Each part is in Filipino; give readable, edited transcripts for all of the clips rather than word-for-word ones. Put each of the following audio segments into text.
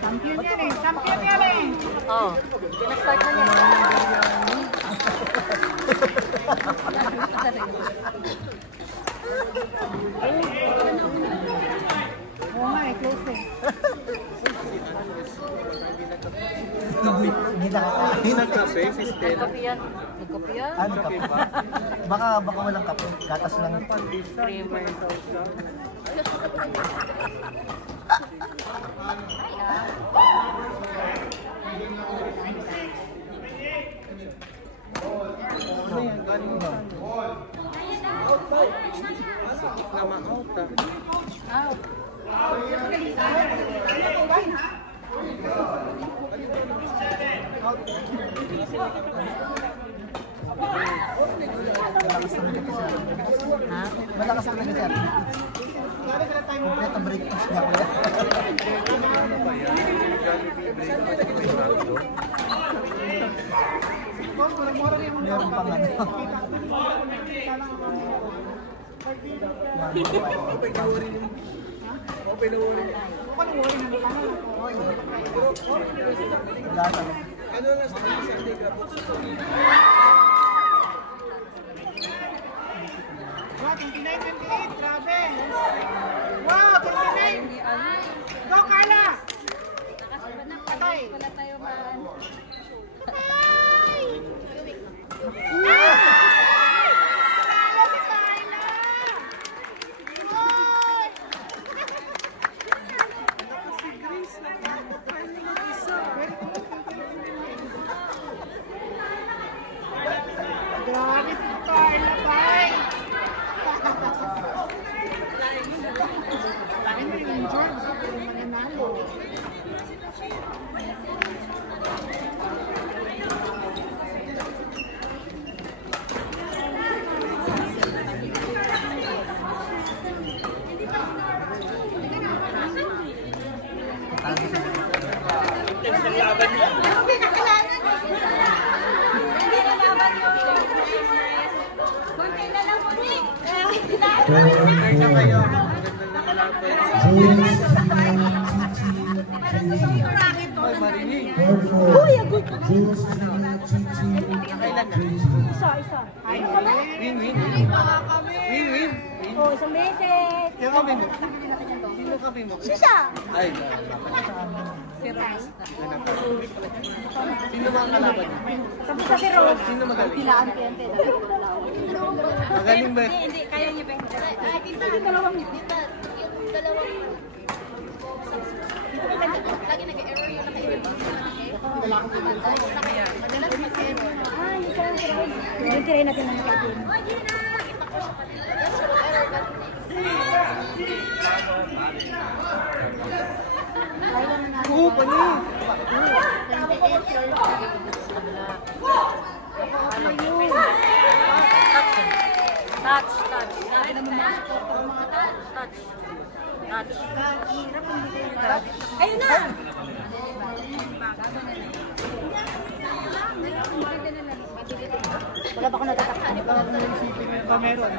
Champion yan eh! Champion yan eh! Oo. Pinag-start na niya. Oo nga eh, close eh. Hindi nagkape, sister. Nagkape yan. Nagkape yan? Ano kape? Baka walang kape. Gatas lang. Creamer. Ano yan? Galing ba? Sikit na ma-out ah. Out. Malakas talaga sir. Kompleto breakfast niya pala. Meron pang ano. Ano na sa Sunday ka po? Wow, 29-28, grabe! Wow, 29! Go, Carla! Patay! Wala tayo man. Patay! Grabe si Carla, bye! Lagi mo yung George, pero mananalo. Kaya kayo. Ay, marinig. Uy, agad. Kailan na? Isa. Win-win. Win-win. Oh, isang beses. Sino kami mo? Sino kami mo? Siya. Ay, Si Rose. sino ba ang kalaban? Tapos sa si Rose. Sino magaling? Pilaan ko yan. Magaling ba? Hindi, kaya niya ba? Ay, tita, dalawang tita, yung dalawang lagi nag-error yung naka-error madalas mag-error. Ay, ito lang si Rose. Yung tirayin natin ng kapin. That's yung error Oo, pani. Touch. Sabi naman mga support ng mga touch. Ayun na! Wala ba ako natatakpan? Pa meron.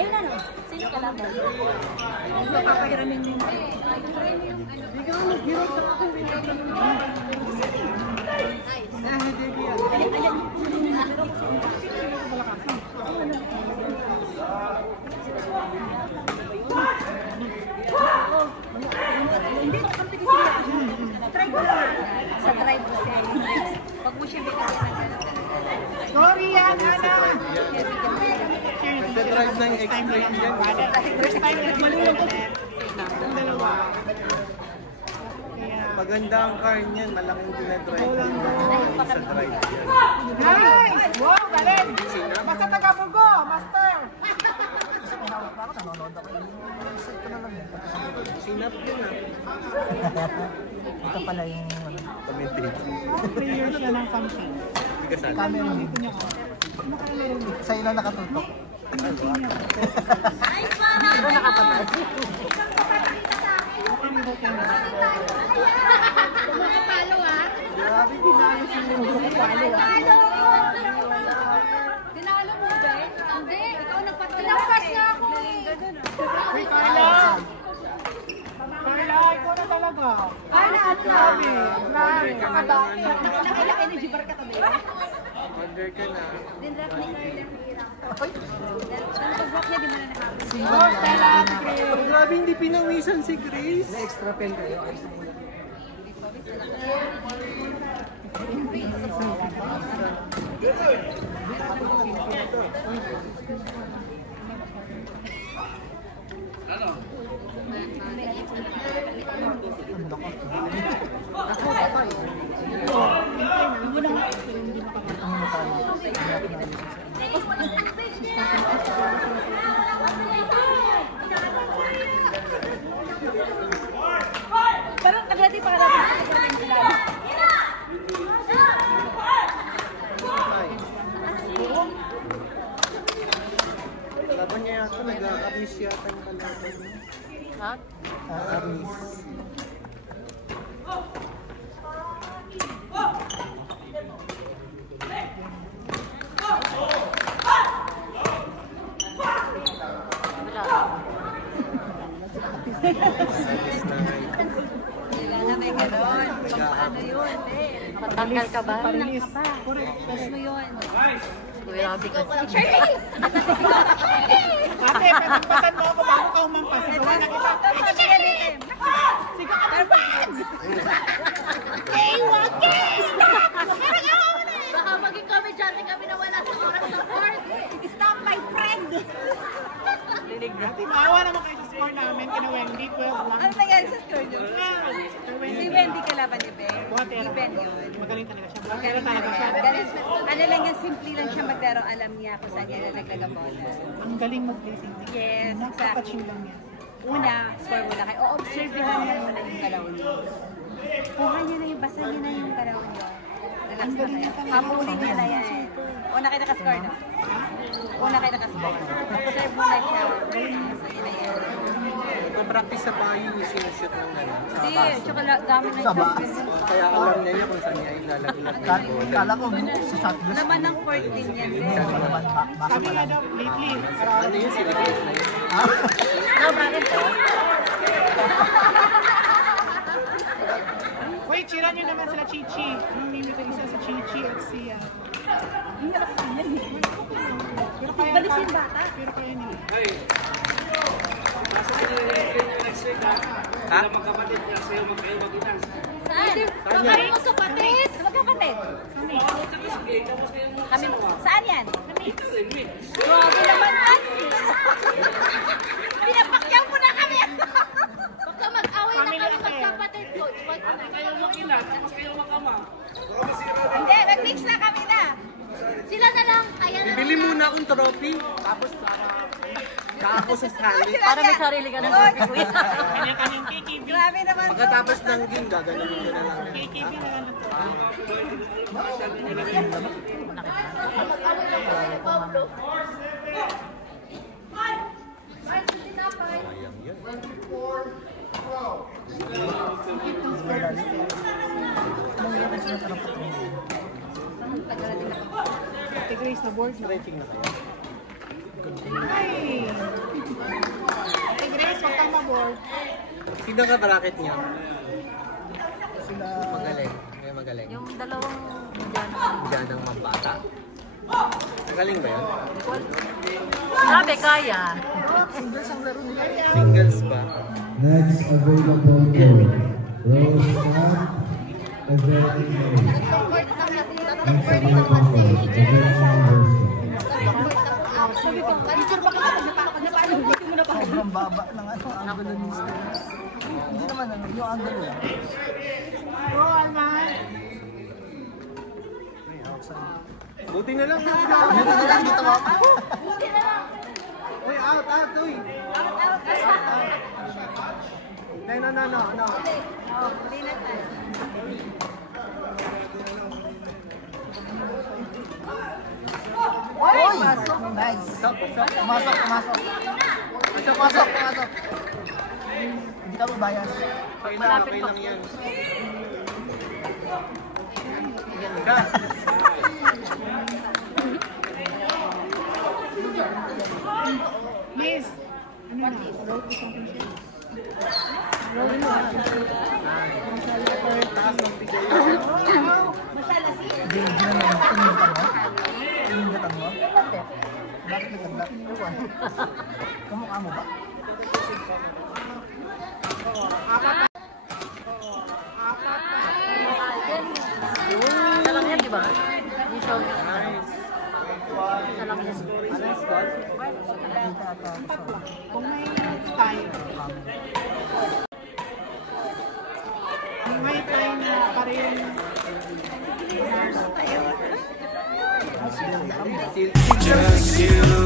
Ayun na, no? Sino ka lang? Papahiramin mo yung sa tribe ko siya. Huwag mo siya bigyan ng gano'n. Sorry yan, Ana! Nagdadrive ng explain yan. First time nagmalulog ko. Ang dalawa. Maganda ang car niyan. Malaking dinadrive. Sa drive yan. Nice! Wow, galing! nanonood ako. Set ko na lang yan. Sinap yun ah. Ito pala yung ano. Prayer siya ng something. Camera Dito niya ka. sa'yo lang nakatutok. Pero nakapatay. Pumapalo ah. Grabe, dinalo siya yung Palo! Tinalo mo ba eh? Hindi, ikaw nagpatalo. Lakas na ako eh. Uy, Carla! Carla, ikaw na talaga. Ay, naano na. Grabe. Nakadami. Nakailang energy bar ka tabi. Order ka na. Dinrap ni Carla. Pag-walk niya, di mo na nakapit. Oh, Stella, Grace. Grabe, hindi pinawisan si Grace. May extra pen kayo. Parang naglati pa ka natin sa ilalim. Laban niya yata, nag-a-miss yata yung kalaban niya. Ha? Amis. Kailangan may gano'n. Paano yun? Matanggal ka ba? Parilis. Gusto mo yun. Grabe ka. Shirley! Ate, pasan mo ako bago ka umampas. Sigawan na kita. Baka maging komedyante kami na wala sa oras sa court. Stop my friend! Ate, maawa naman kayo sa score namin. Kina Wendy, 12 lang. Ano nangyari sa score niyo? Si Wendy kalaban ni Ben. Buhatero. Si Ben yun. Magaling talaga siya. Buhatero talaga siya. Ano lang yan, simple lang siya maglaro. Alam niya kung saan niya nalaglag ang bola. Ang galing mag-play. Yes, Nakaka-chill exactly. lang yan. Una, score muna kayo. O-observehan niya muna yung galaw niyo. Kuha niyo na yung, basa niyo na yung galaw niyo. Relax na kayo. Hamulin niya na yan. Una kayo nakascore, no? Una kayo nakascore. Observe muna siya. Basa niyo na yan. Nag-practice sa bahay yung sinushoot ng gano'n. Hindi, tsaka gamit na Sa yung baas. Kaya alam niya kung saan niya ilalaglag yung bola. Kala ko, sa shot gusto. laman ng court din yan. Sabi ko naman, basa Sabi pa nga lang. daw, lately, Ano yun, si Grace na yun? Ha? wait, cheeran nyo naman sila Chichi. Yung name ko isa si Chichi at si... Pero kaya Balis yung bata. Pero kaya nila. Ha? Saan? Baka kayo magkapatid. Magkapatid. Kami, saan yan? Grabe naman yan. Pinapakyaw mo na kami. Baka mag-away na kami magkapatid, coach. Hindi, mag-mix na kami na. Sila na lang. Kaya na Bili muna akong trophy. Tapos sa Stanley. Para may sarili ka na. Kanya-kanyang KKB. Grabe naman. Pagkatapos ng game, gaganon ko na lang. KKB na lang ito. Ate Grace, na board na. Stretching na kayo. Ay! Ate Grace, wag kang ma-board. Sino ka bracket niya? Sila... Magaling. May magaling. Yung dalawang Diyan ang mambata. Magaling ba yun? Grabe, kaya. Singles ba? Next available goal, Rose Scott, Evelyn May. Next available goal, Sobrang baba ng ano, angulo ni Stella. Hindi naman ano, yung angulo lang. Go, Alman! Buti na lang. Buti na lang dito ako. Uy, out, uy. Out, No. Oh, huli na tayo. Oy! Nice. Pumasok. Pumasok. Hindi ka mabayas. Malapit pa. Miss, ano na? Road to championship? Road to Hindi naman. Tinindatan mo? Bakit naganda? Ewan. Kamukha mo ba? Isa lang yan, di ba? Yung show. Isa lang yan. Kung may tayo. Kung may tayo na pa rin. Just you